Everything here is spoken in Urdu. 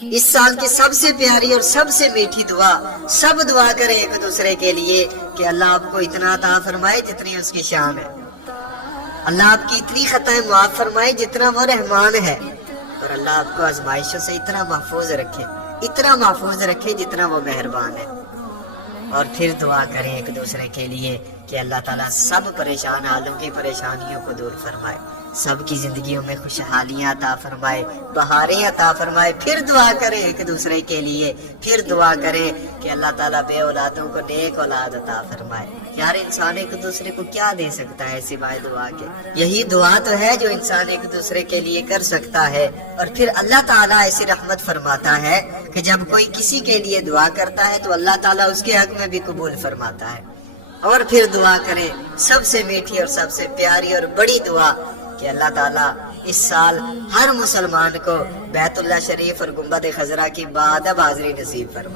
اس سال کی سب سے پیاری اور سب سے میٹھی دعا، سب دعا کریں ایک دوسرے کے لیے کہ اللہ آپ کو اتنا عطا فرمائے جتنی اس کی شان ہے، اللہ آپ کی اتنی خطائیں معاف فرمائے جتنا وہ رحمان ہے، اور اللہ آپ کو آزمائشوں سے اتنا محفوظ رکھے جتنا وہ مہربان ہے۔ اور پھر دعا کریں ایک دوسرے کے لیے کہ اللہ تعالیٰ سب پریشان حالوں کی پریشانیوں کو دور فرمائے، سب کی زندگیوں میں خوشحالیاں عطا فرمائے، بہاریں عطا فرمائے۔ پھر دعا کریں ایک دوسرے کے لیے، پھر دعا کریں کہ اللہ تعالیٰ بے اولادوں کو نیک اولاد عطا فرمائے۔ یار انسان ایک دوسرے کو کیا دے سکتا ہے سوائے دعا کے؟ یہی دعا تو ہے جو انسان ایک دوسرے کے لیے کر سکتا ہے۔ اور پھر اللہ تعالیٰ ایسی رحمت فرماتا ہے کہ جب کوئی کسی کے لیے دعا کرتا ہے تو اللہ تعالیٰ اس کے حق میں بھی قبول فرماتا ہے۔ اور پھر دعا کریں سب سے میٹھی اور سب سے پیاری اور بڑی دعا کہ اللہ تعالیٰ اس سال ہر مسلمان کو بیت اللہ شریف اور گنبد خضرا کی بادب حاضری نصیب فرمائے۔